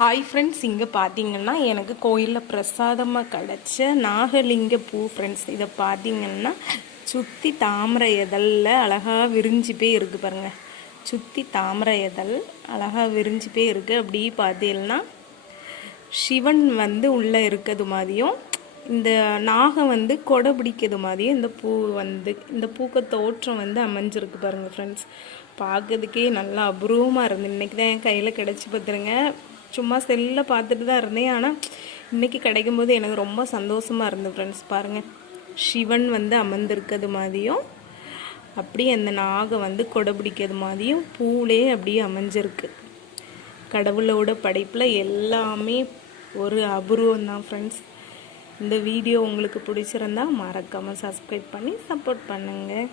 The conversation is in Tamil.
ஹாய் ஃப்ரெண்ட்ஸ், இங்கே பார்த்தீங்கன்னா எனக்கு கோயிலில் பிரசாதமாக கிடச்ச நாகலிங்க பூ ஃப்ரெண்ட்ஸ். இதை பார்த்தீங்கன்னா சுற்றி தாமரை இதழில் அழகாக விரிஞ்சு போய் இருக்குது பாருங்கள். சுற்றி தாமரை இதழ் அழகாக விரிஞ்சு போய் இருக்குது. அப்படி பார்த்தீங்கன்னா சிவன் உள்ளே இருக்கிறது மாதிரியும் இந்த நாகம் கொடை பிடிக்கிறது மாதிரியும் இந்த பூக்க தோற்றம் அமைஞ்சிருக்கு பாருங்கள் ஃப்ரெண்ட்ஸ். பார்க்கறதுக்கே நல்லா அபூர்வமாக இருந்து இன்றைக்கி தான் என் கையில் கிடச்சி பார்த்துருங்க. சும்மா செல்லில் பார்த்துட்டு தான் இருந்தேன், ஆனால் இன்றைக்கி கிடைக்கும்போது எனக்கு ரொம்ப சந்தோஷமாக இருந்தது ஃப்ரெண்ட்ஸ். பாருங்கள், சிவன் அமர்ந்திருக்கிறது மாதிரியும் அப்படியே அந்த நாகை கொடை பிடிக்கிறது மாதிரியும் பூலே அப்படியே அமைஞ்சிருக்கு. கடவுளோட படைப்பில் எல்லாமே ஒரு அபூர்வம் தான் ஃப்ரெண்ட்ஸ். இந்த வீடியோ உங்களுக்கு பிடிச்சிருந்தா மறக்காமல் சப்ஸ்கிரைப் பண்ணி சப்போர்ட் பண்ணுங்கள்.